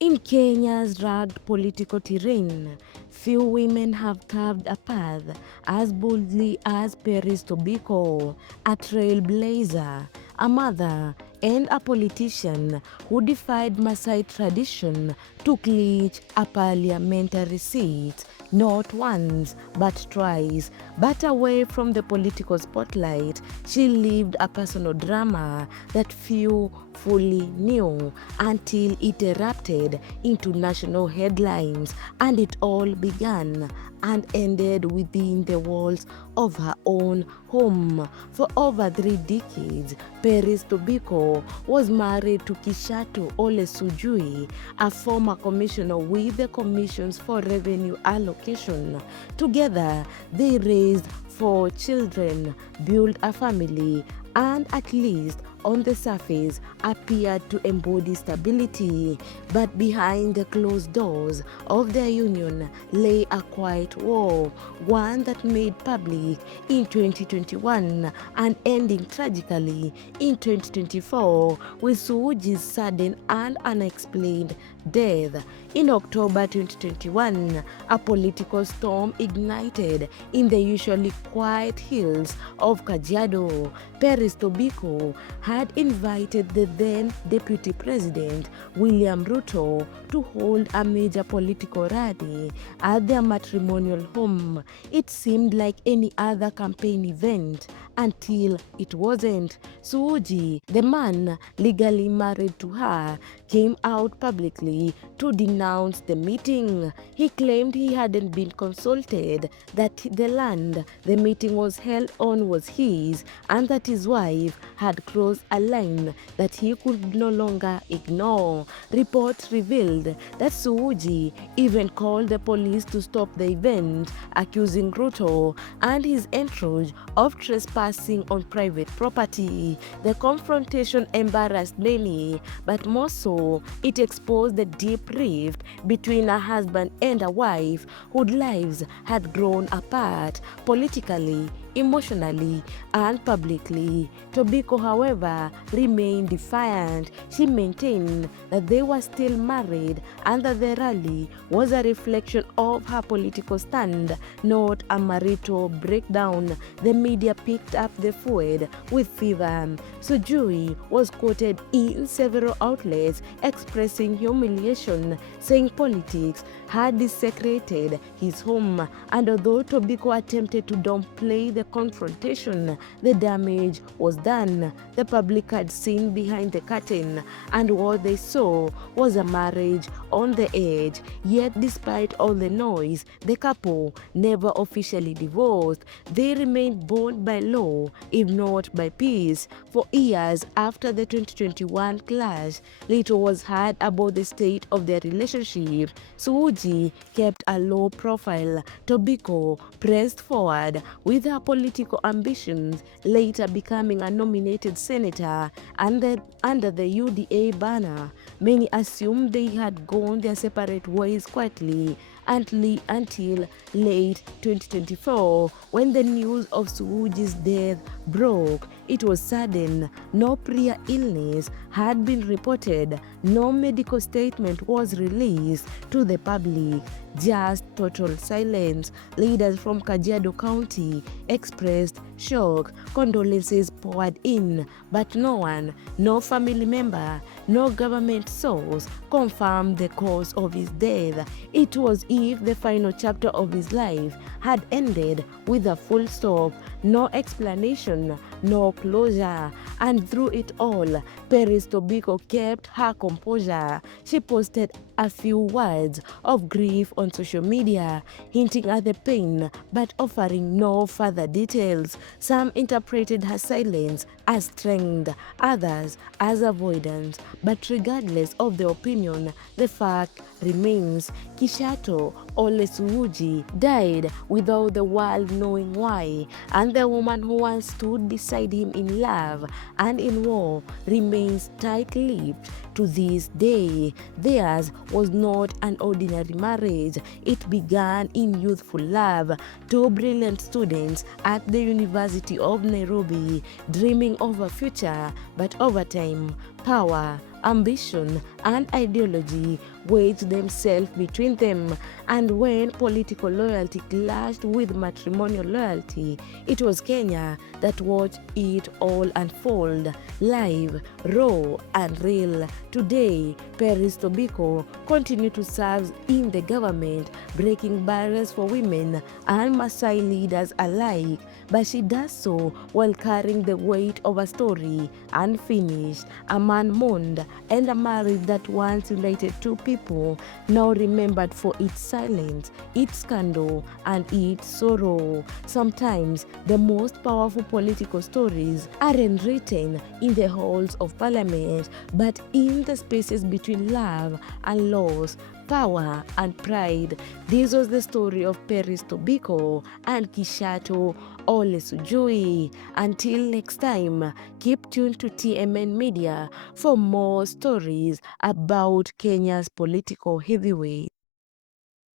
In Kenya's rugged political terrain, few women have carved a path as boldly as Peris Tobiko, a trailblazer, a mother, and a politician who defied Maasai tradition to clinch a parliamentary seat, not once but twice. But away from the political spotlight, she lived a personal drama that few fully knew until it erupted into national headlines, and it all began and ended within the walls of her own home. For over 3 decades, Peris Tobiko was married to Kishato Ole Suji, a former commissioner with the Commissions for Revenue Allocation. Together, they raised 4 children, built a family, and at least on the surface appeared to embody stability. But behind the closed doors of their union lay a quiet war, one that made public in 2021 and ending tragically in 2024 with Suji's sudden and unexplained death. In October 2021, a political storm ignited in the usually quiet hills of Kajiado. Peris Tobiko had invited the then Deputy President William Ruto to hold a major political rally at their matrimonial home. It seemed like any other campaign event until it wasn't. Suji, the man legally married to her, came out publicly to denounce the meeting. He claimed he hadn't been consulted, that the land the meeting was held on was his, and that his wife had crossed a line that he could no longer ignore. Reports revealed that Suji even called the police to stop the event, accusing Ruto and his entourage of trespassing on private property. The confrontation embarrassed many, but more so, it exposed the deep rift between a husband and a wife whose lives had grown apart politically, emotionally, and publicly. Tobiko, however, remained defiant. She maintained that they were still married and that the rally was a reflection of her political stand, not a marital breakdown. The media picked up the feud with fever. Suji was quoted in several outlets expressing humiliation, saying politics had desecrated his home. And although Tobiko attempted to downplay the confrontation, the damage was done. The public had seen behind the curtain, and what they saw was a marriage on the edge. Yet despite all the noise, the couple never officially divorced. They remained bound by law, if not by peace. For years after the 2021 clash, little was heard about the state of their relationship. Suji kept a low profile. Tobiko pressed forward with her political ambitions, later becoming a nominated senator under the UDA banner. Many assumed they had gone their separate ways quietly until late 2024, when the news of Suji's death broke. It was sudden. No prior illness had been reported. No medical statement was released to the public. Just total silence. Leaders from Kajiado County expressed shock. Condolences poured in, but no one, no family member, no government source confirmed the cause of his death. It was as if the final chapter of his life had ended with a full stop. No explanation, no closure. And through it all, Peris Tobiko kept her composure. She posted a few words of grief on social media, hinting at the pain but offering no further details. Some interpreted her silence as strength, others as avoidance. But regardless of the opinion, the fact remains: Kishato Ole Suji died without the world knowing why, and the woman who once stood beside him in love and in war remains tight-lipped to this day. Theirs was not an ordinary marriage. It began in youthful love. Two brilliant students at the University of Nairobi, dreaming of a future, but over time, power, ambition, and ideology wedged themselves between them. And when political loyalty clashed with matrimonial loyalty, it was Kenya that watched it all unfold, live, raw, and real. Today, Peris Tobiko continues to serve in the government, breaking barriers for women and Maasai leaders alike, but she does so while carrying the weight of a story unfinished, a man mourned, and a marriage that once united two people, now remembered for its silence, its scandal, and its sorrow. Sometimes the most powerful political stories aren't written in the halls of parliament, but in the spaces between love and loss, power and pride. This was the story of Peris Tobiko and Kishato Ole Suji. Until next time, keep tuned to TMN Media for more stories about Kenya's political heavyweight.